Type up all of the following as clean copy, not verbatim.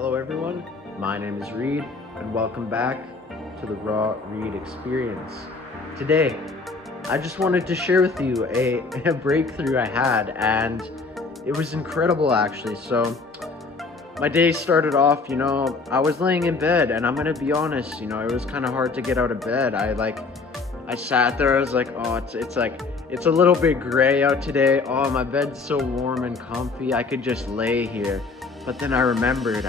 Hello everyone, my name is Reid and welcome back to the Raw Reid Experience. Today, I just wanted to share with you a breakthrough I had, and it was incredible actually. So my day started off, I was laying in bed, and I'm gonna be honest, it was kind of hard to get out of bed. I sat there, I was like, oh, it's a little bit gray out today. Oh, my bed's so warm and comfy, I could just lay here. But then I remembered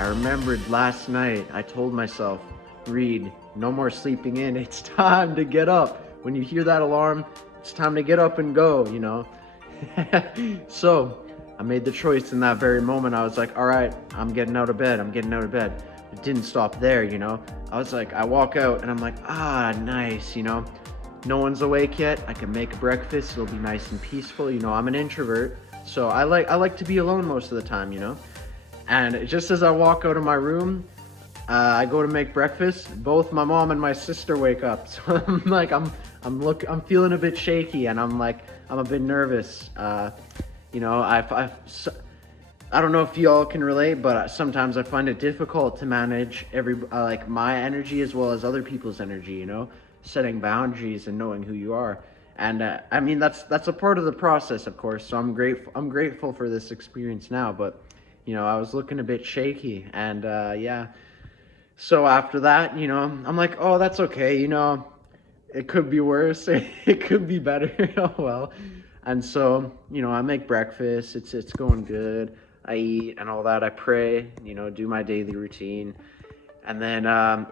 last night, I told myself, Reid, no more sleeping in, it's time to get up. When you hear that alarm, it's time to get up and go. So I made the choice in that very moment. I was like, all right, I'm getting out of bed. It didn't stop there, I was like, I walk out and I'm like, nice, no one's awake yet. I can make breakfast. It'll be nice and peaceful. I'm an introvert, so I like to be alone most of the time, And just as I walk out of my room, I go to make breakfast. Both my mom and my sister wake up, so I'm like, I'm feeling a bit shaky, and I'm a bit nervous. I don't know if y'all can relate, but sometimes I find it difficult to manage my energy as well as other people's energy. Setting boundaries and knowing who you are. And that's a part of the process, of course. So I'm grateful for this experience now. But I was looking a bit shaky, and So after that, I'm like, oh, that's okay. It could be worse. It could be better. Oh well. And so I make breakfast. It's going good. I eat and all that. I pray. Do my daily routine, and then a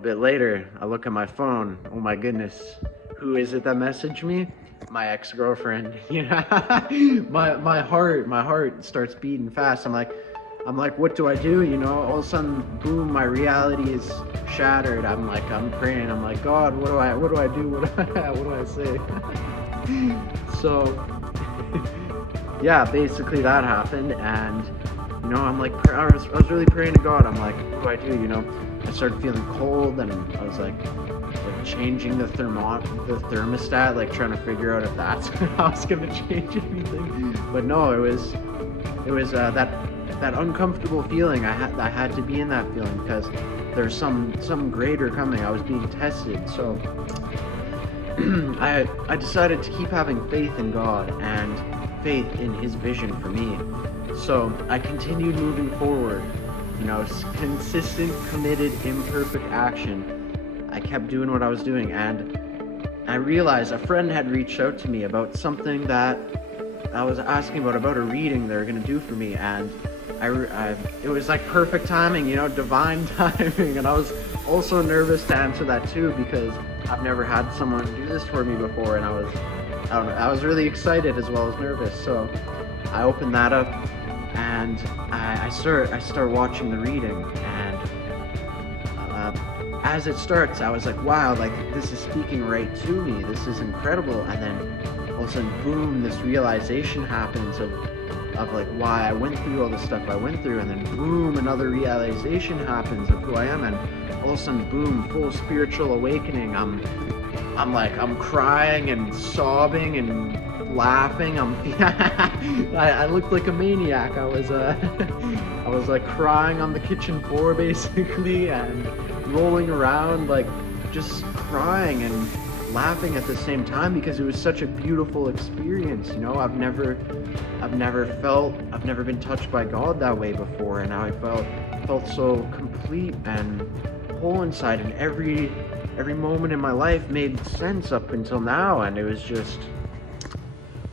bit later, I look at my phone. Oh my goodness, who is it that messaged me? My ex-girlfriend. My heart starts beating fast. I'm like, what do I do? All of a sudden, boom, my reality is shattered. I'm praying. I'm like, God, what do I do? What do I say? So, yeah, basically that happened, and I'm like, I was really praying to God. I'm like, what do I do? I started feeling cold, and I was like changing the thermostat, like trying to figure out if that's how it's gonna change anything. But no, it was that uncomfortable feeling. I had to be in that feeling because there's some greater coming. I was being tested, so I decided to keep having faith in God and faith in His vision for me. So I continued moving forward. Consistent, committed, imperfect action. I kept doing what I was doing, and I realized a friend had reached out to me about something that I was asking about a reading they were going to do for me, and it was like perfect timing, divine timing, and I was also nervous to answer that too because I've never had someone do this for me before, and I was really excited as well as nervous. So I opened that up, and I start watching the reading, and as it starts, I was like, wow, like this is speaking right to me. This is incredible. And then all of a sudden, boom, this realization happens of like why I went through all the stuff I went through, and then boom, another realization happens of who I am, and all of a sudden, boom, full spiritual awakening. I'm crying and sobbing and laughing. I looked like a maniac. I was like crying on the kitchen floor basically, and rolling around, like just crying and laughing at the same time because it was such a beautiful experience. I've never been touched by God that way before, and now I felt so complete and whole inside, and every moment in my life made sense up until now, and it was just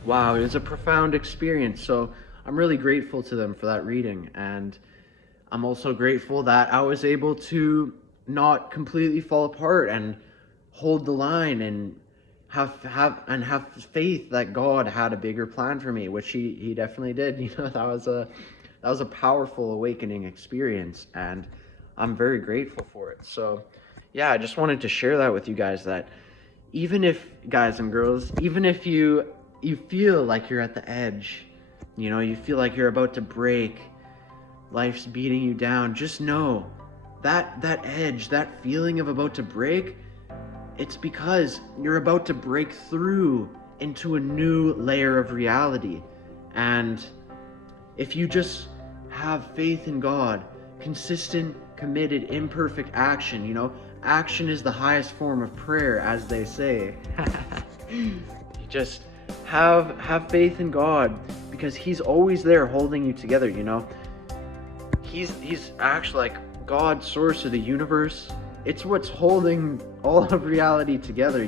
wow, it was a profound experience. So I'm really grateful to them for that reading, and I'm also grateful that I was able to not completely fall apart and hold the line and have faith that God had a bigger plan for me, which he definitely did. That was a powerful awakening experience, and I'm very grateful for it. So yeah, I just wanted to share that with you guys, that even if, guys and girls, even if you feel like you're at the edge, you feel like you're about to break, life's beating you down, just know that edge, that feeling of about to break, it's because you're about to break through into a new layer of reality. And if you just have faith in God, consistent, committed, imperfect action. Action is the highest form of prayer, as they say. You just have faith in God, because He's always there holding you together. He's actually like God, source of the universe. It's what's holding all of reality together.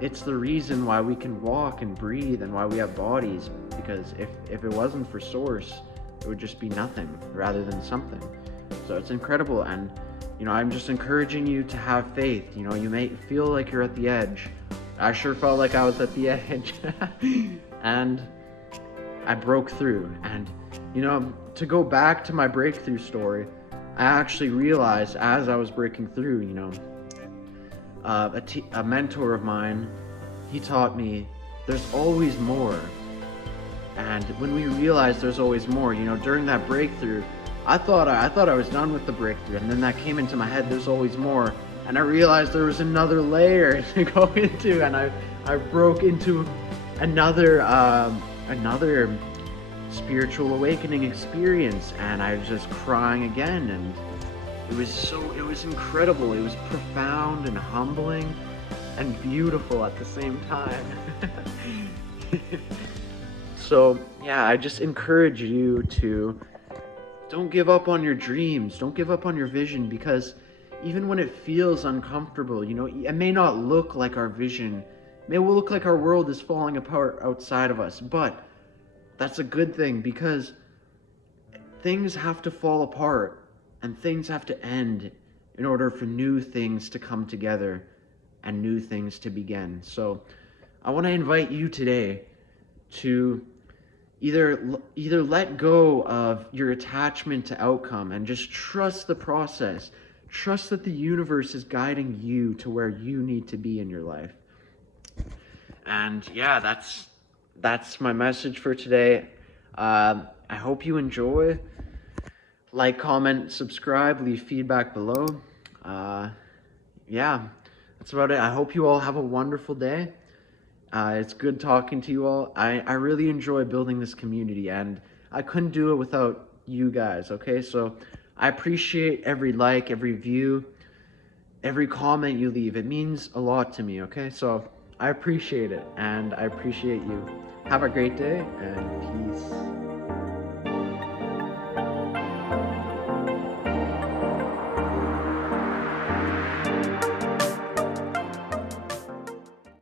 It's the reason why we can walk and breathe and why we have bodies, because if it wasn't for source, it would just be nothing rather than something. So it's incredible. And I'm just encouraging you to have faith. You may feel like you're at the edge. I sure felt like I was at the edge. And I broke through. And to go back to my breakthrough story, I actually realized as I was breaking through, a mentor of mine, he taught me there's always more. And when we realize there's always more, during that breakthrough, I thought I was done with the breakthrough, and then that came into my head, there's always more. And I realized there was another layer to go into, and I broke into another spiritual awakening experience, and I was just crying again, and it was incredible. It was profound and humbling and beautiful at the same time. So yeah, I just encourage you to don't give up on your dreams, don't give up on your vision, because even when it feels uncomfortable, it may not look like our vision, it may look like our world is falling apart outside of us, but that's a good thing, because things have to fall apart and things have to end in order for new things to come together and new things to begin. So I want to invite you today to either let go of your attachment to outcome and just trust the process. Trust that the universe is guiding you to where you need to be in your life. And yeah, that's my message for today. I hope you enjoy. Like, comment, subscribe, leave feedback below. Yeah, that's about it. I hope you all have a wonderful day. It's good talking to you all. I really enjoy building this community, and I couldn't do it without you guys, okay? So I appreciate every like, every view, every comment you leave. It means a lot to me, okay? So I appreciate it, and I appreciate you. Have a great day, and peace.